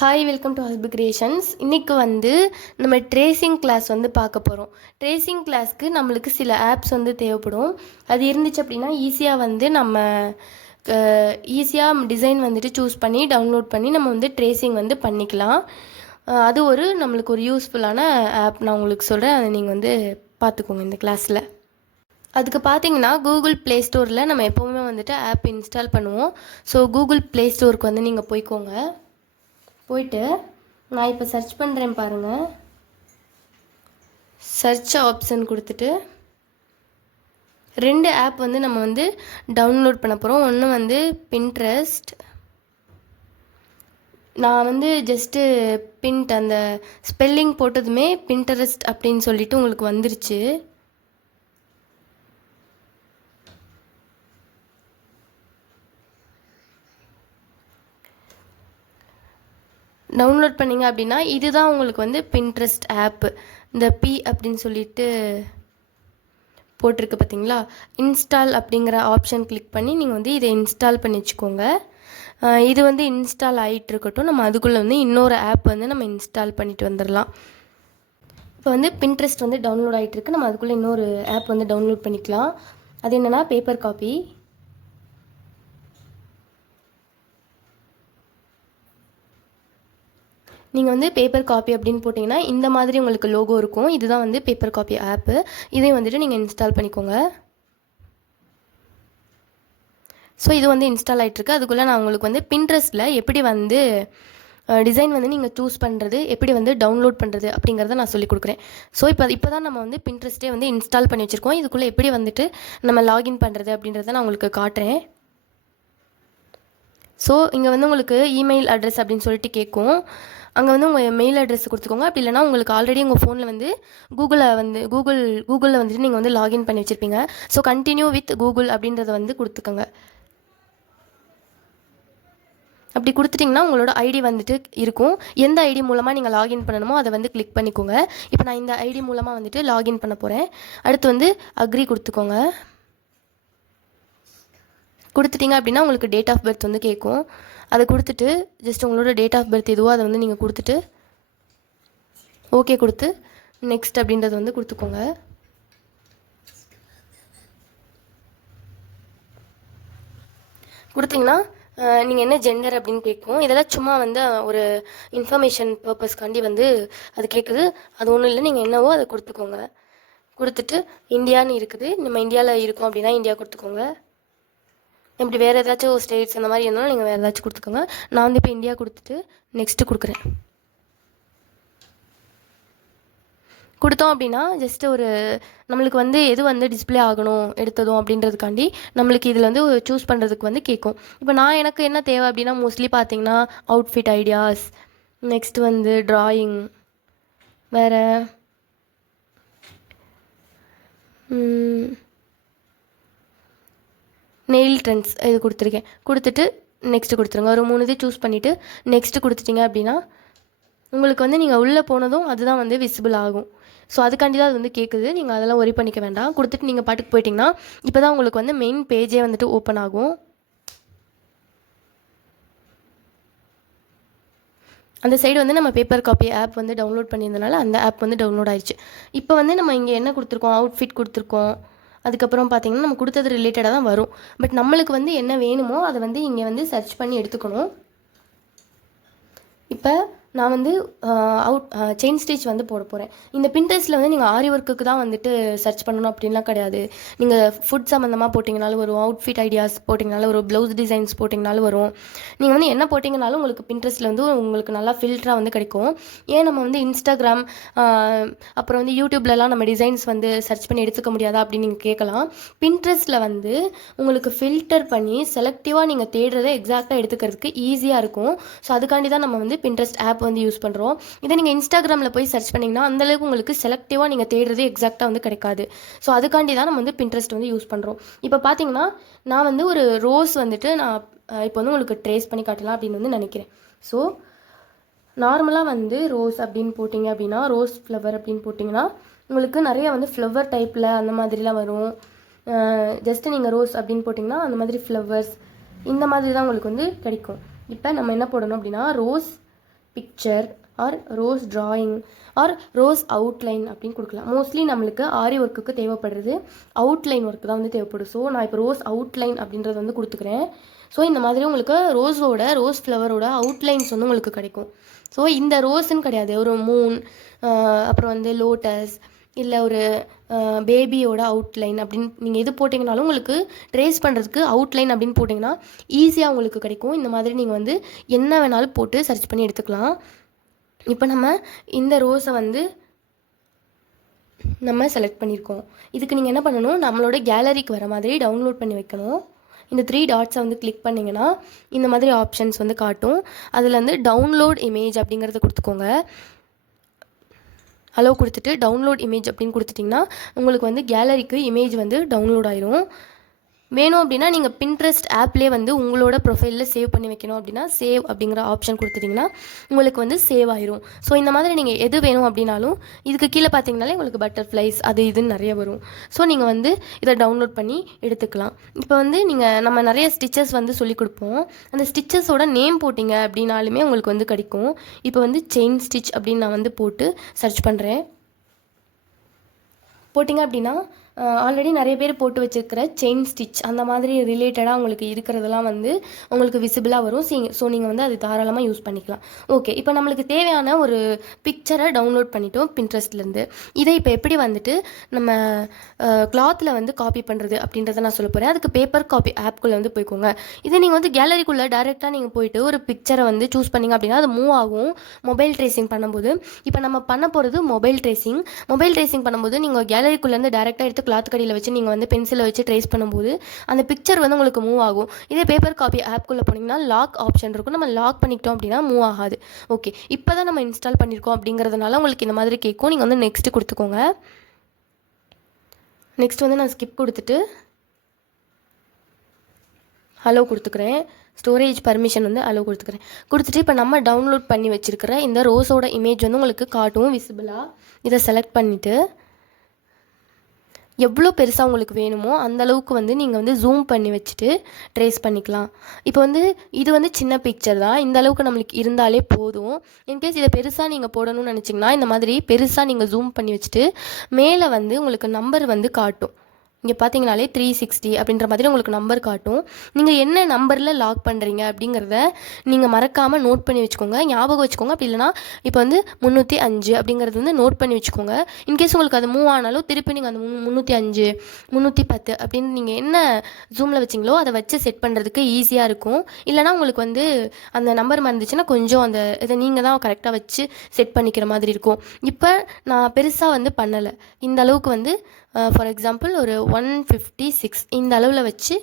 Hi, welcome to Hasbi கிரியேஷன்ஸ். இன்றைக்கி வந்து நம்ம ட்ரேசிங் கிளாஸ் வந்து பார்க்க போகிறோம். ட்ரேசிங் கிளாஸ்க்கு நம்மளுக்கு சில ஆப்ஸ் வந்து தேவைப்படும். அது இருந்துச்சு அப்படின்னா ஈஸியாக வந்து நம்ம ஈஸியாக டிசைன் வந்துட்டு சூஸ் பண்ணி டவுன்லோட் பண்ணி நம்ம வந்து ட்ரேசிங் வந்து பண்ணிக்கலாம். அது நம்மளுக்கு ஒரு யூஸ்ஃபுல்லான ஆப் நான் உங்களுக்கு சொல்கிறேன். அதை நீங்கள் வந்து பார்த்துக்கோங்க இந்த கிளாஸில். அதுக்கு பார்த்தீங்கன்னா கூகுள் ப்ளே ஸ்டோரில் நம்ம எப்போவுமே வந்துட்டு ஆப் இன்ஸ்டால் பண்ணுவோம். ஸோ கூகுள் ப்ளே ஸ்டோருக்கு வந்து நீங்கள் போய்க்கோங்க. போயிட்டு நான் இப்போ சர்ச் பண்ணுறேன் பாருங்கள். சர்ச் ஆப்ஷன் கொடுத்துட்டு 2 ஆப் வந்து நம்ம வந்து டவுன்லோட் பண்ண போகிறோம். ஒன்று வந்து பின்ட்ரெஸ்ட். நான் வந்து ஜஸ்ட்டு அந்த ஸ்பெல்லிங் போட்டதுமே பின்ட்ரெஸ்ட் அப்படின்னு சொல்லிட்டு உங்களுக்கு வந்துருச்சு. டவுன்லோட் பண்ணிங்க அப்படின்னா இதுதான் உங்களுக்கு வந்து பின்ட்ரெஸ்ட் ஆப்பு. இந்த பி அப்படின்னு சொல்லிட்டு போட்டிருக்கு பார்த்தீங்களா. இன்ஸ்டால் அப்படிங்கிற ஆப்ஷன் கிளிக் பண்ணி நீங்கள் வந்து இதை இன்ஸ்டால் பண்ணி வச்சுக்கோங்க. இது வந்து இன்ஸ்டால் ஆகிட்டு இருக்கட்டும். நம்ம அதுக்குள்ளே வந்து இன்னொரு ஆப் வந்து நம்ம இன்ஸ்டால் பண்ணிட்டு வந்துடலாம். இப்போ வந்து பின்ட்ரெஸ்ட் வந்து டவுன்லோட் ஆகிட்டுருக்கு. நம்ம அதுக்குள்ளே இன்னொரு ஆப் வந்து டவுன்லோட் பண்ணிக்கலாம். அது என்னென்னா பேப்பர் காப்பி. நீங்கள் வந்து பேப்பர் காப்பி அப்படின்னு போட்டிங்கன்னா இந்த மாதிரி உங்களுக்கு லோகோ இருக்கும். இதுதான் வந்து பேப்பர் காப்பி ஆப்பு. இதையும் வந்துட்டு நீங்கள் இன்ஸ்டால் பண்ணிக்கோங்க. ஸோ இது வந்து இன்ஸ்டால் ஆகிட்டுருக்கு. அதுக்குள்ளே நான் உங்களுக்கு வந்து பின்ட்ரெஸ்ட்டில் எப்படி வந்து டிசைன் வந்து நீங்கள் சூஸ் பண்ணுறது, எப்படி வந்து டவுன்லோட் பண்ணுறது அப்படிங்கிறத நான் சொல்லிக் கொடுக்குறேன். ஸோ இப்போ தான் நம்ம வந்து பின்ட்ரெஸ்ட்டே வந்து இன்ஸ்டால் பண்ணி வச்சுருக்கோம். இதுக்குள்ளே எப்படி வந்துட்டு நம்ம லாகின் பண்ணுறது அப்படின்றத நான் உங்களுக்கு காட்டுறேன். ஸோ இங்கே வந்து உங்களுக்கு இமெயில் அட்ரஸ் அப்படின்னு சொல்லிட்டு கேட்கும். அங்கே வந்து உங்கள் மெயில் அட்ரஸ் கொடுத்துக்கோங்க. அப்படி இல்லைனா உங்களுக்கு ஆல்ரெடி உங்கள் ஃபோனில் வந்து கூகுளில் வந்துட்டு நீங்கள் வந்து லாகின் பண்ணி வச்சுருப்பீங்க. ஸோ கண்டினியூ வித் கூகுள் அப்படின்றத வந்து கொடுத்துக்கோங்க. அப்படி கொடுத்துட்டிங்கன்னா உங்களோட ஐடி வந்துட்டு இருக்கும். எந்த ஐடி மூலமாக நீங்கள் லாகின் பண்ணணுமோ அதை வந்து கிளிக் பண்ணிக்கோங்க. இப்போ நான் இந்த ஐடி மூலமாக வந்துட்டு லாகின் பண்ண போகிறேன். அடுத்து வந்து அக்ரி கொடுத்துக்கோங்க. கொடுத்துட்டிங்க அப்படின்னா உங்களுக்கு டேட் ஆஃப் பர்த் வந்து கேட்கும். அதை கொடுத்துட்டு ஜஸ்ட் உங்களோட டேட் ஆஃப் பர்த் எதுவோ அதை வந்து நீங்கள் கொடுத்துட்டு ஓகே கொடுத்து நெக்ஸ்ட் அப்படின்றத வந்து கொடுத்துக்கோங்க. கொடுத்தீங்கன்னா நீங்கள் என்ன ஜெண்டர் அப்படின்னு கேட்கும். இதெல்லாம் சும்மா வந்து ஒரு இன்ஃபர்மேஷன் பர்பஸ்க்காண்டி வந்து அது கேட்குது. அது ஒன்றும் இல்லை, நீங்கள் என்னவோ அதை கொடுத்துக்கோங்க. கொடுத்துட்டு இந்தியான்னு இருக்குது, நம்ம இந்தியாவில் இருக்கோம் அப்படின்னா இந்தியா கொடுத்துக்கோங்க. இப்படி வேறு ஏதாச்சும் ஸ்டேட்ஸ் அந்த மாதிரி இருந்தாலும் நீங்கள் வேறு ஏதாச்சும் கொடுத்துக்கோங்க. நான் வந்து இப்போ இந்தியா கொடுத்துட்டு நெக்ஸ்ட்டு கொடுக்குறேன். கொடுத்தோம் அப்படின்னா ஜஸ்ட்டு நம்மளுக்கு வந்து எது வந்து டிஸ்பிளே ஆகணும் எடுத்ததும் அப்படின்றதுக்காண்டி நம்மளுக்கு இதில் வந்து சூஸ் பண்ணுறதுக்கு வந்து கேட்கும். இப்போ எனக்கு என்ன தேவை அப்படின்னா மோஸ்ட்லி பார்த்தீங்கன்னா அவுட்ஃபிட் ஐடியாஸ், நெக்ஸ்ட்டு வந்து ட்ராயிங், வேறு நெயில் ட்ரெண்ட்ஸ் இது கொடுத்துருக்கேன். கொடுத்துட்டு நெக்ஸ்ட்டு கொடுத்துருங்க. ஒரு 3 இது சூஸ் பண்ணிவிட்டு நெக்ஸ்ட்டு கொடுத்துட்டிங்க அப்படின்னா உங்களுக்கு வந்து நீங்கள் உள்ளே போனதும் அதுதான் வந்து விசிபிள் ஆகும். ஸோ அதுக்காண்டி தான் அது வந்து கேட்குது. நீங்கள் அதெல்லாம் ஒரி பண்ணிக்க வேண்டாம். கொடுத்துட்டு நீங்கள் பாட்டுக்கு போயிட்டிங்கன்னா இப்போ தான் உங்களுக்கு வந்து மெயின் பேஜே வந்துட்டு ஓப்பன் ஆகும். அந்த சைடு வந்து நம்ம பேப்பர் காப்பி ஆப் வந்து டவுன்லோட் பண்ணியிருந்தனால அந்த ஆப் வந்து டவுன்லோட் ஆயிடுச்சு. இப்போ வந்து நம்ம இங்கே என்ன கொடுத்துருக்கோம், அவுட்ஃபிட் கொடுத்துருக்கோம். அதுக்கப்புறம் பார்த்திங்கன்னா நம்ம கொடுத்தது ரிலேட்டடாக தான் வரும். பட் நம்மளுக்கு வந்து என்ன வேணுமோ அதை வந்து இங்கே வந்து சர்ச் பண்ணி எடுத்துக்கணும். இப்போ நான் வந்து செயின் ஸ்டிச் வந்து போட போகிறேன். இந்த பின்ட்ரெஸ்ட்டில் வந்து நீங்கள் ஆரி ஒர்க்குக்கு தான் வந்துட்டு சர்ச் பண்ணணும் அப்படின்லாம் கிடையாது. நீங்கள் ஃபுட் சம்மந்தமாக போட்டிங்கனாலும் வரும், அவுட்ஃபிட் ஐடியாஸ் போட்டிங்கனாலும் வரும், ப்ளவுஸ் டிசைன்ஸ் போட்டிங்கனாலும் வரும். நீங்கள் வந்து என்ன போட்டிங்கனாலும் உங்களுக்கு பின்ட்ரெஸ்ட்டில் வந்து உங்களுக்கு நல்லா ஃபில்டராக வந்து கிடைக்கும். ஏன் நம்ம வந்து இன்ஸ்டாகிராம் அப்புறம் வந்து யூடியூப்லலாம் நம்ம டிசைன்ஸ் வந்து சர்ச் பண்ணி எடுத்துக்க முடியாதா அப்படின்னு நீங்கள் கேட்கலாம். பின்ட்ரெஸ்ட்டில் வந்து உங்களுக்கு ஃபில்டர் பண்ணி செலக்டிவாக நீங்கள் தேடுறதை எக்ஸாக்டாக எடுத்துக்கிறதுக்கு ஈஸியாக இருக்கும். ஸோ அதுக்காண்டி தான் நம்ம வந்து பின்ட்ரெஸ்ட் ஆப் வந்து யூஸ் பண்ணுறோம். இதை நீங்கள் இன்ஸ்டாகிராமில் போய் சர்ச் பண்ணிங்கன்னா அந்தளவுக்கு உங்களுக்கு செலக்டிவாக நீங்கள் தேடுறது எக்ஸாக்டாக வந்து கிடைக்காது. ஸோ அதுக்காண்டி தான் நம்ம வந்து பின்ட்ரெஸ்ட் வந்து யூஸ் பண்ணுறோம். இப்போ பார்த்தீங்கன்னா நான் வந்து ஒரு ரோஸ் வந்துட்டு நான் இப்போ வந்து உங்களுக்கு ட்ரேஸ் பண்ணி காட்டலாம் அப்படின்னு வந்து நினைக்கிறேன். ஸோ நார்மலாக வந்து ரோஸ் அப்படின்னு போட்டிங்க அப்படின்னா, ரோஸ் ஃப்ளவர் அப்படின்னு போட்டிங்கன்னா உங்களுக்கு நிறைய வந்து ஃப்ளவர் டைப்பில் அந்த மாதிரிலாம் வரும். ஜஸ்ட்டு நீங்கள் ரோஸ் அப்படின்னு போட்டிங்கன்னா அந்த மாதிரி ஃப்ளவர்ஸ் இந்த மாதிரி தான் உங்களுக்கு வந்து கிடைக்கும். இப்போ நம்ம என்ன போடணும் அப்படின்னா rose picture or rose drawing or rose outline அப்படின்னு கொடுக்கலாம். மோஸ்ட்லி நம்மளுக்கு ஆரி ஒர்க்குக்கு தேவைப்படுறது அவுட்லைன் ஒர்க் தான் வந்து தேவைப்படும். ஸோ நான் இப்போ ரோஸ் அவுட்லைன் அப்படின்றத வந்து கொடுத்துக்கிறேன். ஸோ இந்த மாதிரி உங்களுக்கு ரோஸ் ஃப்ளவரோட அவுட்லைன்ஸ் வந்து உங்களுக்கு கிடைக்கும். ஸோ இந்த ரோஸ்ன்னு கிடையாது, ஒரு மூன், அப்புறம் வந்து லோட்டஸ், இல்லை ஒரு பேபியோட அவுட்லைன் அப்படின்னு நீங்கள் எது போட்டிங்கனாலும் உங்களுக்கு ட்ரேஸ் பண்ணுறதுக்கு அவுட்லைன் அப்படின்னு போட்டிங்கன்னா ஈஸியாக உங்களுக்கு கிடைக்கும். இந்த மாதிரி நீங்கள் வந்து என்ன வேணாலும் போட்டு சர்ச் பண்ணி எடுத்துக்கலாம். இப்போ நம்ம இந்த ரோஸை வந்து நம்ம செலக்ட் பண்ணியிருக்கோம். இதுக்கு நீங்கள் என்ன பண்ணணும், நம்மளோட கேலரிக்கு வர மாதிரி டவுன்லோட் பண்ணி வைக்கணும். இந்த 3 டாட்ஸை வந்து கிளிக் பண்ணிங்கன்னா இந்த மாதிரி ஆப்ஷன்ஸ் வந்து காட்டும். அதில் வந்து டவுன்லோட் இமேஜ் அப்படிங்கிறத கொடுத்துக்கோங்க. அலோ கொடுத்துட்டு டவுன்லோட் இமேஜ் அப்படின்னு கொடுத்துட்டிங்கன்னா உங்களுக்கு வந்து கேலரிக்கு இமேஜ் வந்து டவுன்லோட் ஆயிரும். வேணும் அப்படின்னா நீங்கள் பின்ட்ரெஸ்ட் ஆப்லேயே வந்து உங்களோட ப்ரொஃபைலில் சேவ் பண்ணி வைக்கணும் அப்படின்னா சேவ் அப்படிங்கிற ஆப்ஷன் கொடுத்துட்டிங்கன்னா உங்களுக்கு வந்து சேவ் ஆயிரும். ஸோ இந்த மாதிரி நீங்கள் எது வேணும் அப்படின்னாலும் இதுக்கு கீழே பார்த்தீங்கனாலே உங்களுக்கு பட்டர்ஃப்ளைஸ் அது இதுன்னு நிறைய வரும். ஸோ நீங்கள் வந்து இதை டவுன்லோட் பண்ணி எடுத்துக்கலாம். இப்போ வந்து நம்ம நிறைய ஸ்டிச்சஸ் வந்து சொல்லிக் கொடுப்போம். அந்த ஸ்டிச்சஸோட நேம் போட்டிங்க அப்படின்னாலுமே உங்களுக்கு வந்து கிடைக்கும். இப்போ வந்து செயின் ஸ்டிச் அப்படின்னு நான் வந்து போட்டு சர்ச் பண்ணுறேன். போட்டிங்க அப்படின்னா ஆல்ரெடி நிறைய பேர் போட்டு வச்சுருக்கிற செயின் ஸ்டிச் அந்த மாதிரி ரிலேட்டடாக உங்களுக்கு இருக்கிறதெல்லாம் வந்து உங்களுக்கு விசிபிளாக வரும். ஸோ நீங்கள் வந்து அது தாராளமாக யூஸ் பண்ணிக்கலாம். ஓகே, இப்போ நம்மளுக்கு தேவையான ஒரு பிக்சரை டவுன்லோட் பண்ணிட்டோம் பின்ட்ரெஸ்ட்லேருந்து. இதை இப்போ எப்படி வந்துட்டு நம்ம கிளாத்தில் வந்து காப்பி பண்ணுறது அப்படின்றத நான் சொல்ல போகிறேன். அதுக்கு பேப்பர் காப்பி ஆப்குள்ளே வந்து போய்க்கோங்க. இதை நீங்கள் வந்து கேலரிக்குள்ளே டைரெக்டாக நீங்கள் போயிட்டு ஒரு பிக்சரை வந்து சூஸ் பண்ணிங்க அப்படின்னா அது மூவ் ஆகும் மொபைல் ட்ரேசிங் பண்ணும்போது. இப்போ நம்ம பண்ண போகிறது மொபைல் ட்ரேசிங் பண்ணும்போது நீங்கள் கேலரிக்குள்ளேருந்து டைரெக்டாக எடுத்து கிளாத் கடியில் வச்சு நீங்கள் வந்து பென்சிலை வச்சு ட்ரேஸ் பண்ணும்போது அந்த பிக்சர் வந்து உங்களுக்கு மூவ் ஆகும். இதே பேப்பர் காப்பி ஆப்குள்ளே போனீங்கன்னா லாக் ஆப்ஷன் இருக்கும். நம்ம லாக் பண்ணிக்கிட்டோம் அப்படின்னா மூவ் ஆகாது. ஓகே, இப்போ தான் நம்ம இன்ஸ்டால் பண்ணியிருக்கோம் அப்படிங்கிறதுனால உங்களுக்கு இந்த மாதிரி கேட்கும். நீங்கள் வந்து நெக்ஸ்ட்டு கொடுத்துக்கோங்க. நெக்ஸ்ட் வந்து நான் ஸ்கிப் கொடுத்துட்டு ஹலோ கொடுத்துக்கிறேன். ஸ்டோரேஜ் பர்மிஷன் வந்து அலோ கொடுத்துட்டு இப்போ நம்ம டவுன்லோட் பண்ணி வச்சுருக்கிற இந்த ரோஸோட இமேஜ் வந்து உங்களுக்கு காட்டும் விசிபிளாக. இதை செலக்ட் பண்ணிவிட்டு எவ்வளோ பெருசாக உங்களுக்கு வேணுமோ அந்தளவுக்கு வந்து நீங்கள் வந்து ஜூம் பண்ணி வச்சுட்டு ட்ரேஸ் பண்ணிக்கலாம். இப்போ வந்து இது வந்து சின்ன பிக்சர் தான், இந்த அளவுக்கு நம்மளுக்கு இருந்தாலே போதும். இன்கேஸ் இதை பெருசாக நீங்கள் போடணும்னு நினச்சிங்கன்னா இந்த மாதிரி பெருசாக நீங்கள் ஜூம் பண்ணி வச்சுட்டு மேலே வந்து உங்களுக்கு நம்பர் வந்து காட்டும். இங்கே பார்த்தீங்கனாலே 360 அப்படின்ற மாதிரி உங்களுக்கு நம்பர் காட்டும். நீங்கள் என்ன நம்பரில் லாக் பண்ணுறீங்க அப்படிங்கிறத நீங்கள் மறக்காமல் நோட் பண்ணி வச்சுக்கோங்க, ஞாபகம் வச்சுக்கோங்க. அப்படி இல்லைனா இப்போ வந்து 305 அப்படிங்கிறது வந்து நோட் பண்ணி வச்சுக்கோங்க. இன்கேஸ் உங்களுக்கு அது மூவ் ஆனாலும் திருப்பி நீங்கள் அந்த 305 310 அப்படின்னு நீங்கள் என்ன ஜூமில் வச்சிங்களோ அதை வச்சு செட் பண்ணுறதுக்கு ஈஸியாக இருக்கும். இல்லைனா உங்களுக்கு வந்து அந்த நம்பர் மறந்துச்சுன்னா கொஞ்சம் அந்த இதை நீங்கள் தான் கரெக்டாக வச்சு செட் பண்ணிக்கிற மாதிரி இருக்கும். இப்போ நான் பெருசாக வந்து பண்ணலை, இந்த அளவுக்கு வந்து ஃபார் எக்ஸாம்பிள் ஒரு 156 இந்த அளவில் வச்சு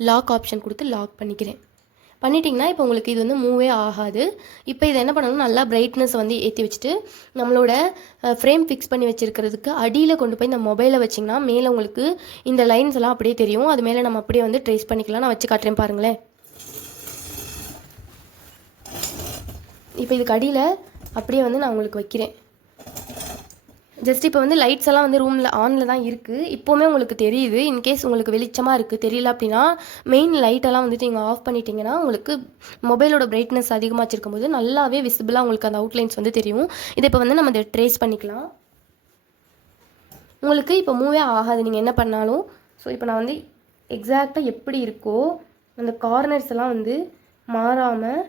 லாக் ஆப்ஷன் கொடுத்து லாக் பண்ணிட்டிங்கன்னா இப்போ உங்களுக்கு இது வந்து மூவே ஆகாது. இப்போ இதை என்ன பண்ணணும், நல்லா பிரைட்னஸ் வந்து ஏற்றி வச்சுட்டு நம்மளோட ஃப்ரேம் ஃபிக்ஸ் பண்ணி வச்சுருக்கிறதுக்கு அடியில் கொண்டு போய் இந்த மொபைலை வச்சிங்கன்னா மேலே உங்களுக்கு இந்த லைன்ஸ் எல்லாம் அப்படியே தெரியும். அது மேலே நம்ம அப்படியே வந்து ட்ரேஸ் பண்ணிக்கலாம். நான் வச்சு காட்டுறேன் பாருங்களேன். இப்போ இதுக்கு அடியில் அப்படியே வந்து நான் உங்களுக்கு வைக்கிறேன். ஜஸ்ட் இப்போ வந்து லைட்ஸ் எல்லாம் வந்து ரூமில் ஆனில் தான் இருக்குது, இப்போவுமே உங்களுக்கு தெரியுது. இன்கேஸ் உங்களுக்கு வெளிச்சமாக இருக்குது தெரியல அப்படின்னா மெயின் லைட்டெல்லாம் வந்துட்டு நீங்கள் ஆஃப் பண்ணிட்டீங்கன்னா உங்களுக்கு மொபைலோட பிரைட்னஸ் அதிகமாக வச்சுருக்கும் போது நல்லாவே விசிபிளாக உங்களுக்கு அந்த அவுட்லைன்ஸ் வந்து தெரியும். இதை இப்போ வந்து நம்ம இதை ட்ரேஸ் பண்ணிக்கலாம். உங்களுக்கு இப்போ மூவே ஆகாது நீங்கள் என்ன பண்ணாலும். ஸோ இப்போ நான் வந்து எக்ஸாக்டாக எப்படி இருக்கோ அந்த கார்னர்ஸ் எல்லாம் வந்து மாறாமல்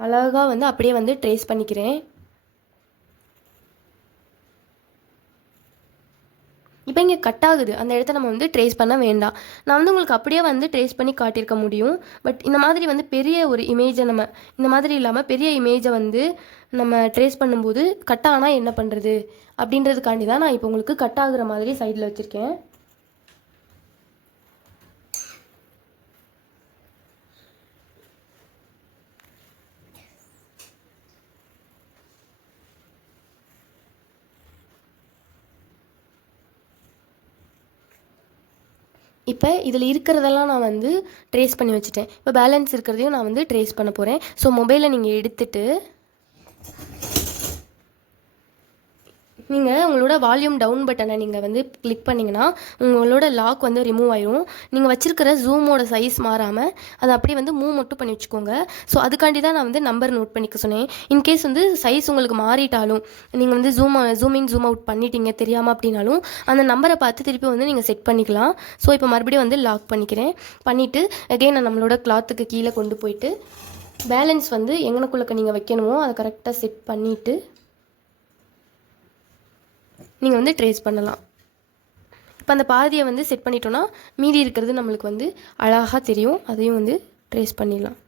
அழகாக வந்து அப்படியே வந்து ட்ரேஸ் பண்ணிக்கிறேன். இப்போ இங்கே கட் ஆகுது, அந்த இடத்த நம்ம வந்து ட்ரேஸ் பண்ண வேண்டாம். நான் வந்து உங்களுக்கு அப்படியே வந்து ட்ரேஸ் பண்ணி காட்டியிருக்க முடியும். பட் இந்த மாதிரி வந்து பெரிய ஒரு இமேஜை நம்ம இந்த மாதிரி இல்லாமல் பெரிய இமேஜை வந்து நம்ம ட்ரேஸ் பண்ணும்போது கட் ஆனால் என்ன பண்ணுறது அப்படின்றதுக்காண்டி தான் நான் இப்போ உங்களுக்கு கட் ஆகுற மாதிரி சைடில் வச்சுருக்கேன். இப்போ இதில் இருக்கிறதெல்லாம் நான் வந்து ட்ரேஸ் பண்ணி வச்சுட்டேன். இப்போ பேலன்ஸ் இருக்கிறதையும் நான் வந்து ட்ரேஸ் பண்ண போகிறேன். ஸோ மொபைலை நீங்கள் எடுத்துகிட்டு நீங்கள் உங்களோட வால்யூம் டவுன் பட்டனை நீங்கள் வந்து கிளிக் பண்ணிங்கன்னா உங்களோட லாக் வந்து ரிமூவ் ஆயிரும். நீங்கள் வச்சிருக்கிற ஜூமோட சைஸ் மாறாமல் அதை அப்படியே வந்து மூவ் மட்டும் பண்ணி வச்சுக்கோங்க. ஸோ அதுக்காண்டி தான் நான் வந்து நம்பர் நோட் பண்ணிக்க சொன்னேன். இன்கேஸ் வந்து சைஸ் உங்களுக்கு மாறிட்டாலும் நீங்கள் வந்து ஜூம் இன் ஜூம் அவுட் பண்ணிட்டீங்க தெரியாமல் அப்படின்னாலும் அந்த நம்பரை பார்த்து திருப்பி வந்து நீங்கள் செட் பண்ணிக்கலாம். ஸோ இப்போ மறுபடியும் வந்து லாக் பண்ணிக்கிறேன். பண்ணிவிட்டு அகைன் நான் நம்மளோட கிளாத்துக்கு கீழே கொண்டு போயிட்டு பேலன்ஸ் வந்து எங்கனக்குள்ளே நீங்கள் வைக்கணுமோ அதை கரெக்டாக செட் பண்ணிவிட்டு நீங்கள் வந்து ட்ரேஸ் பண்ணலாம். இப்போ அந்த பாதியை வந்து செட் பண்ணிட்டோன்னா மீதி இருக்கிறது நம்மளுக்கு வந்து அழகாக தெரியும். அதையும் வந்து ட்ரேஸ் பண்ணிடலாம்.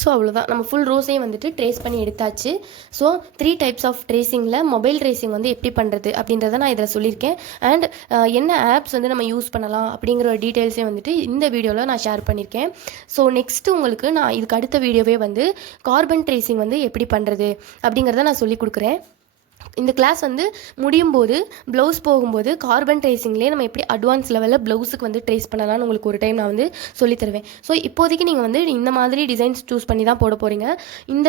ஸோ அவ்வளோதான், நம்ம ஃபுல் ரோஸையும் வந்துட்டு ட்ரேஸ் பண்ணி எடுத்தாச்சு. ஸோ 3 டைப்ஸ் ஆஃப் ட்ரேசிங்கில் மொபைல் ட்ரேசிங் வந்து எப்படி பண்ணுறது அப்படின்றத நான் இதில் சொல்லியிருக்கேன். அண்ட் என்ன ஆப்ஸ் வந்து நம்ம யூஸ் பண்ணலாம் அப்படிங்கிற ஒரு டீட்டெயில்ஸையும் வந்துட்டு இந்த வீடியோவில் நான் ஷேர் பண்ணியிருக்கேன். ஸோ நெக்ஸ்ட்டு உங்களுக்கு நான் இதுக்கு அடுத்த வீடியோவே வந்து கார்பன் ட்ரேசிங் வந்து எப்படி பண்ணுறது அப்படிங்கிறத நான் சொல்லிக் கொடுக்குறேன். இந்த கிளாஸ் வந்து முடியும் போது ப்ளவுஸ் போகும்போது கார்பன் ட்ரேசிங்லேயே நம்ம எப்படி அட்வான்ஸ் லெவலில் ப்ளவுஸுக்கு வந்து ட்ரேஸ் பண்ணலாம்னு உங்களுக்கு ஒரு டைம் நான் வந்து சொல்லித்தருவேன். ஸோ இப்போதைக்கு நீங்கள் வந்து இந்த மாதிரி டிசைன்ஸ் சூஸ் பண்ணி தான் போட போகிறீங்க. இந்த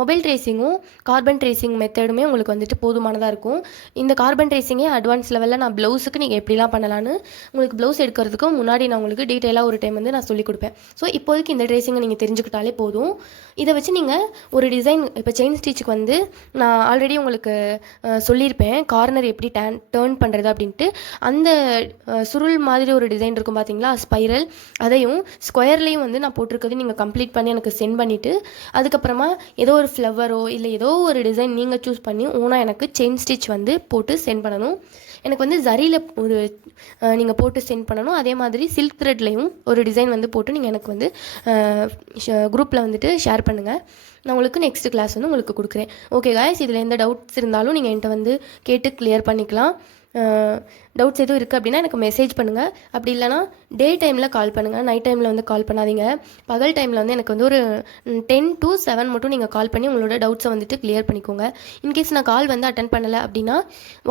மொபைல் ட்ரேசிங்கும் கார்பன் ட்ரேசிங் மெத்தடுமே உங்களுக்கு வந்துட்டு போதுமானதாக இருக்கும். இந்த கார்பன் ட்ரேசிங்கே அட்வான்ஸ் லெவலில் நான் ப்ளவுஸுக்கு நீங்கள் எப்படிலாம் பண்ணலான்னு உங்களுக்கு ப்ளவுஸ் எடுக்கிறதுக்கும் முன்னாடி நான் உங்களுக்கு டீட்டெயிலாக ஒரு டைம் வந்து நான் சொல்லிக் கொடுப்பேன். ஸோ இப்போதைக்கு இந்த ட்ரேசிங்கை நீங்கள் தெரிஞ்சுக்கிட்டாலே போதும். இதை வச்சு நீங்கள் ஒரு டிசைன் இப்போ செயின் ஸ்டிச்சுக்கு வந்து நான் ஆல்ரெடி உங்களுக்கு சொல்லியிருப்பேன் கார்னர் எப்படி டேர்ன் பண்ணுறது அப்படின்ட்டு. அந்த சுருள் மாதிரி ஒரு டிசைன் இருக்கும் பார்த்தீங்களா, ஸ்பைரல், அதையும் ஸ்கொயர்லேயும் வந்து நான் போட்டிருக்கிறது நீங்கள் கம்ப்ளீட் பண்ணி எனக்கு சென்ட் பண்ணிவிட்டு அதுக்கப்புறமா ஏதோ ஒரு ஃப்ளவரோ இல்லை ஏதோ ஒரு டிசைன் நீங்கள் சூஸ் பண்ணி ஓனாக எனக்கு செயின் ஸ்டிச் வந்து போட்டு சென்ட் பண்ணணும். எனக்கு வந்து ஜரியில் ஒரு நீங்கள் போட்டு சென்ட் பண்ணணும். அதே மாதிரி சில்க் த்ரெட்லேயும் ஒரு டிசைன் வந்து போட்டு நீங்கள் எனக்கு வந்து குரூப்பில் வந்துட்டு ஷேர் பண்ணுங்கள். நான் உங்களுக்கு நெக்ஸ்ட் கிளாஸ் வந்து உங்களுக்கு கொடுக்குறேன். ஓகே காய்ஸ், இதில் எந்த டவுட்ஸ் இருந்தாலும் நீங்கள் என்கிட்ட வந்து கேட்டு கிளியர் பண்ணிக்கலாம். டவுட்ஸ் எதுவும் இருக்குது அப்படின்னா எனக்கு மெசேஜ் பண்ணுங்கள். அப்படி இல்லைனா டே டைமில் கால் பண்ணுங்கள், நைட் டைமில் வந்து கால் பண்ணாதீங்க. பகல் டைமில் வந்து எனக்கு வந்து ஒரு 10 to 7 மட்டும் நீங்கள் கால் பண்ணி உங்களோட டவுட்ஸை வந்துட்டு கிளியர் பண்ணிக்கோங்க. இன்கேஸ் நான் கால் வந்து அட்டன் பண்ணலை அப்படின்னா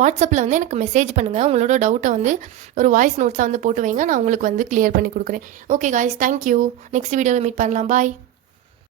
வாட்ஸ்அப்பில் வந்து எனக்கு மெசேஜ் பண்ணுங்கள். உங்களோட டவுட்டை வந்து ஒரு வாய்ஸ் நோட்ஸாக வந்து போட்டு வைங்க, நான் உங்களுக்கு வந்து கிளியர் பண்ணி கொடுக்குறேன். Okay guys, thank you. நெக்ஸ்ட் வீடியோவில் மீட் பண்ணலாம். பாய்.